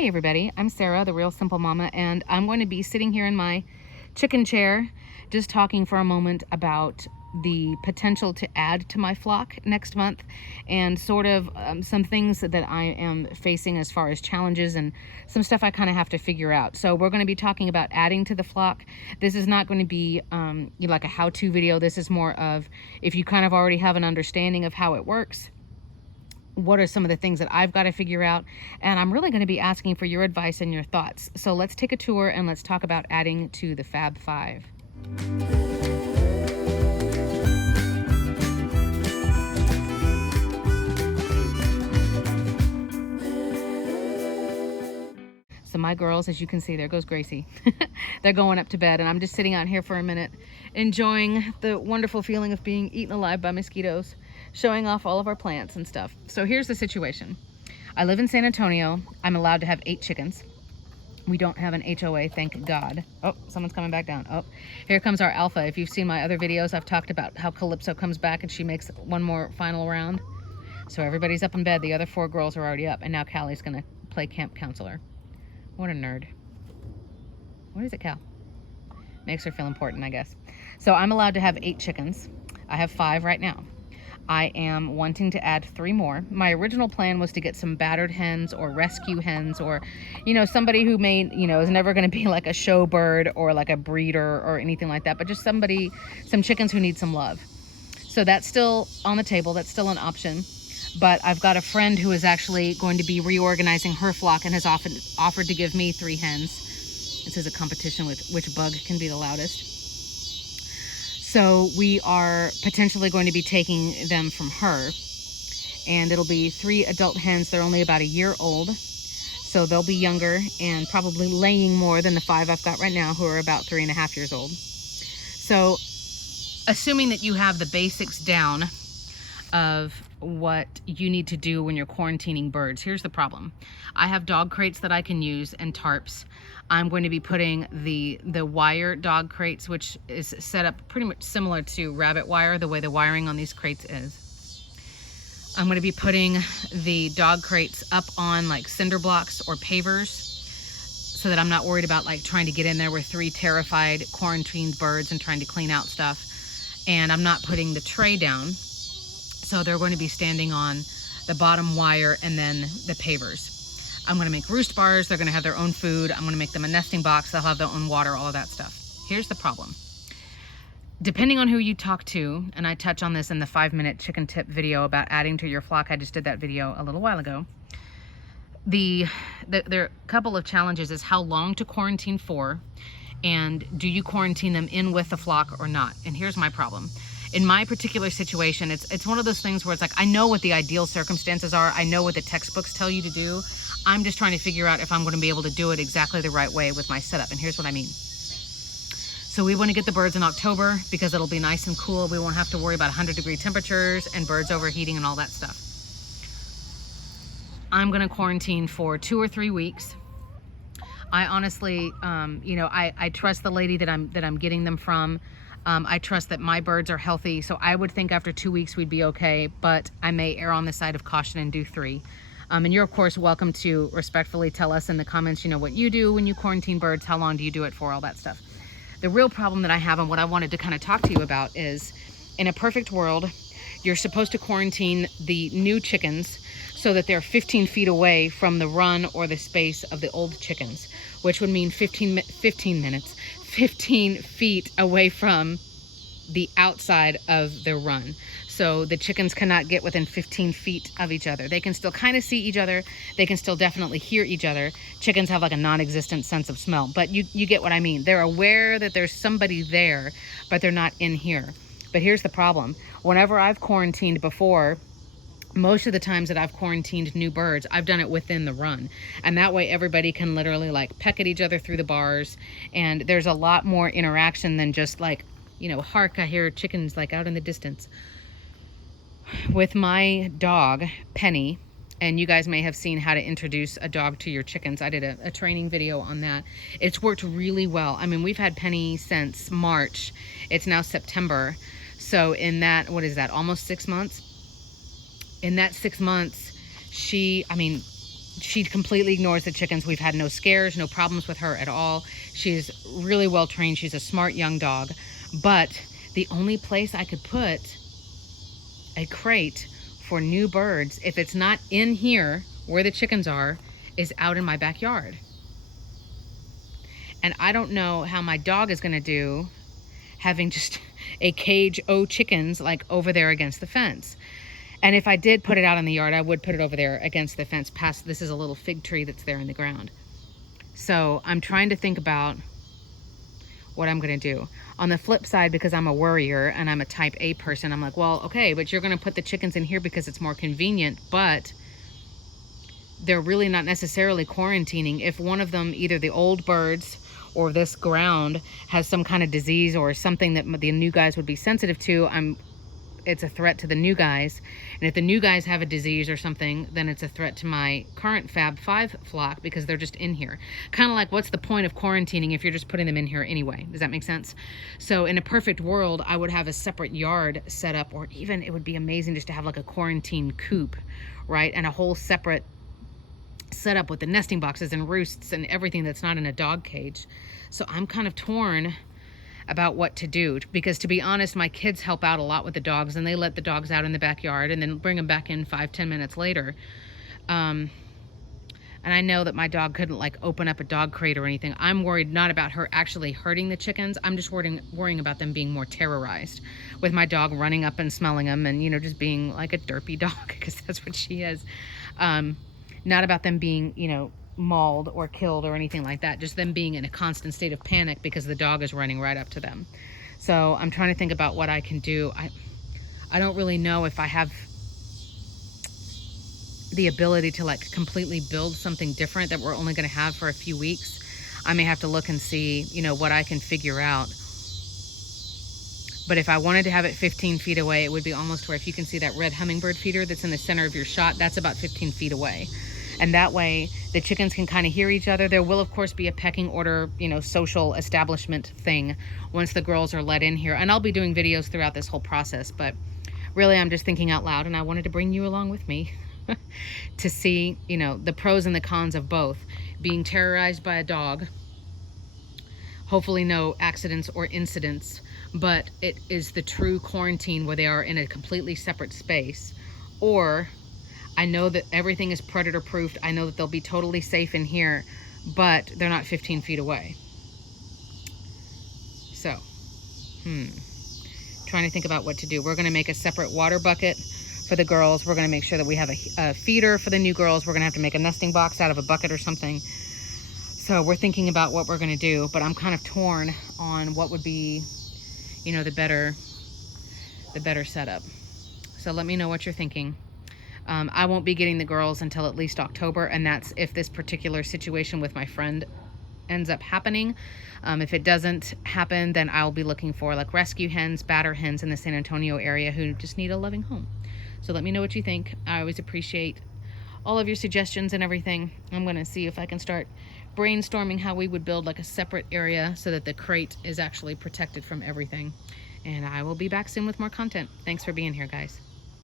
Hi everybody, I'm Sarah, the Real Simple Mama, and I'm going to be sitting here in my chicken chair just talking for a moment about the potential to add to my flock next month and sort of some things that I am facing as far as challenges and some stuff I kind of have to figure out. So we're going to be talking about adding to the flock. This is not going to be like a how-to video. This is more of if you kind of already have an understanding of how it works, what are some of the things that I've got to figure out, and I'm really going to be asking for your advice and your thoughts. So let's take a tour and let's talk about adding to the Fab Five. So my girls, as you can see, there goes Gracie. They're going up to bed, and I'm just sitting out here for a minute, enjoying the wonderful feeling of being eaten alive by mosquitoes, showing off all of our plants and stuff. So here's the situation. I live in San Antonio. I'm allowed to have 8 chickens. We don't have an HOA, thank God. Oh, someone's coming back down. Oh, here comes our alpha. If you've seen my other videos, I've talked about how Calypso comes back and she makes one more final round. So everybody's up in bed. The other 4 girls are already up, and now Callie's gonna play camp counselor. What a nerd. What is it, Cal? Makes her feel important, I guess. So I'm allowed to have 8 chickens. I have 5 right now. I am wanting to add 3 more. My original plan was to get some battered hens or rescue hens, or, you know, somebody who may, you know, is never going to be like a show bird or like a breeder or anything like that, but just somebody, some chickens who need some love. So that's still on the table. That's still an option. But I've got a friend who is actually going to be reorganizing her flock and has offered to give me 3 hens. This is a competition with which bug can be the loudest. So we are potentially going to be taking them from her, and it'll be 3 adult hens. They're only about a year old, so they'll be younger and probably laying more than the 5 I've got right now, who are about 3.5 years old. So assuming that you have the basics down of what you need to do when you're quarantining birds, here's the problem. I have dog crates that I can use and tarps. I'm going to be putting the wire dog crates, which is set up pretty much similar to rabbit wire, the way the wiring on these crates is. I'm going to be putting the dog crates up on like cinder blocks or pavers so that I'm not worried about like trying to get in there with 3 terrified quarantined birds and trying to clean out stuff. And I'm not putting the tray down. So they're going to be standing on the bottom wire and then the pavers. I'm going to make roost bars. They're going to have their own food. I'm going to make them a nesting box. They'll have their own water, all of that stuff. Here's the problem. Depending on who you talk to, and I touch on this in the 5-minute chicken tip video about adding to your flock. I just did that video a little while ago. There are a couple of challenges is how long to quarantine for, and do you quarantine them in with the flock or not? And here's my problem. In my particular situation, it's one of those things where it's like, I know what the ideal circumstances are. I know what the textbooks tell you to do. I'm just trying to figure out if I'm going to be able to do it exactly the right way with my setup. And here's what I mean. So we want to get the birds in October because it'll be nice and cool. We won't have to worry about 100-degree temperatures and birds overheating and all that stuff. I'm going to quarantine for 2 or 3 weeks. I honestly, you know, I trust the lady that I'm getting them from. I trust that my birds are healthy, so I would think after 2 weeks we'd be okay, but I may err on the side of caution and do 3. And you're of course welcome to respectfully tell us in the comments, you know, what you do when you quarantine birds, how long do you do it for, all that stuff. The real problem that I have and what I wanted to kind of talk to you about is, in a perfect world, you're supposed to quarantine the new chickens so that they're 15 feet away from the run or the space of the old chickens, which would mean 15 feet away from the outside of the run. So the chickens cannot get within 15 feet of each other. They can still kind of see each other. They can still definitely hear each other. Chickens have like a non-existent sense of smell, but you get what I mean. They're aware that there's somebody there, but they're not in here. But here's the problem. Whenever I've quarantined before, most of the times that I've quarantined new birds, I've done it within the run. And that way everybody can literally like peck at each other through the bars. And there's a lot more interaction than just like, you know, hark, I hear chickens like out in the distance. With my dog, Penny, and you guys may have seen how to introduce a dog to your chickens. I did a training video on that. It's worked really well. I mean, we've had Penny since March. It's now September. So in that, what is that, almost 6 months? In that 6 months, she, I mean, she completely ignores the chickens. We've had no scares, no problems with her at all. She's really well trained. She's a smart young dog. But the only place I could put a crate for new birds, if it's not in here where the chickens are, is out in my backyard. And I don't know how my dog is going to do having just a cage o' chickens like over there against the fence. And if I did put it out in the yard, I would put it over there against the fence past, this is a little fig tree that's there in the ground. So I'm trying to think about what I'm going to do. On the flip side, because I'm a worrier and I'm a type A person, I'm like, well, okay, but you're going to put the chickens in here because it's more convenient, but they're really not necessarily quarantining. If one of them, either the old birds or this ground, has some kind of disease or something that the new guys would be sensitive to, it's a threat to the new guys. And if the new guys have a disease or something, then it's a threat to my current Fab Five Flock because they're just in here. Kind of like, what's the point of quarantining if you're just putting them in here anyway? Does that make sense? So in a perfect world, I would have a separate yard set up, or even it would be amazing just to have like a quarantine coop, right? And a whole separate setup with the nesting boxes and roosts and everything that's not in a dog cage. So I'm kind of torn about what to do, because to be honest, my kids help out a lot with the dogs, and they let the dogs out in the backyard and then bring them back in 5-10 minutes later. And I know that my dog couldn't like open up a dog crate or anything. I'm worried not about her actually hurting the chickens. I'm just worrying about them being more terrorized, with my dog running up and smelling them and, you know, just being like a derpy dog, because that's what she is. Not about them being, you know, mauled or killed or anything like that, just them being in a constant state of panic because the dog is running right up to them. So I'm trying to think about what I can do. I don't really know if I have the ability to like completely build something different that we're only going to have for a few weeks. I may have to look and see, you know, what I can figure out. But if I wanted to have it 15 feet away, it would be almost where, if you can see that red hummingbird feeder that's in the center of your shot, that's about 15 feet away. And that way the chickens can kind of hear each other. There will of course be a pecking order, you know, social establishment thing once the girls are let in here. And I'll be doing videos throughout this whole process, but really I'm just thinking out loud, and I wanted to bring you along with me to see, you know, the pros and the cons of both. Being terrorized by a dog, hopefully no accidents or incidents, but it is the true quarantine where they are in a completely separate space. Or I know that everything is predator proofed. I know that they'll be totally safe in here, but they're not 15 feet away. So, trying to think about what to do. We're going to make a separate water bucket for the girls. We're going to make sure that we have a feeder for the new girls. We're going to have to make a nesting box out of a bucket or something. So we're thinking about what we're going to do, but I'm kind of torn on what would be, you know, the better setup. So let me know what you're thinking. I won't be getting the girls until at least October, and that's if this particular situation with my friend ends up happening. If it doesn't happen, then I'll be looking for like rescue hens, batter hens in the San Antonio area who just need a loving home. So let me know what you think. I always appreciate all of your suggestions and everything. I'm going to see if I can start brainstorming how we would build like a separate area so that the crate is actually protected from everything. And I will be back soon with more content. Thanks for being here, guys.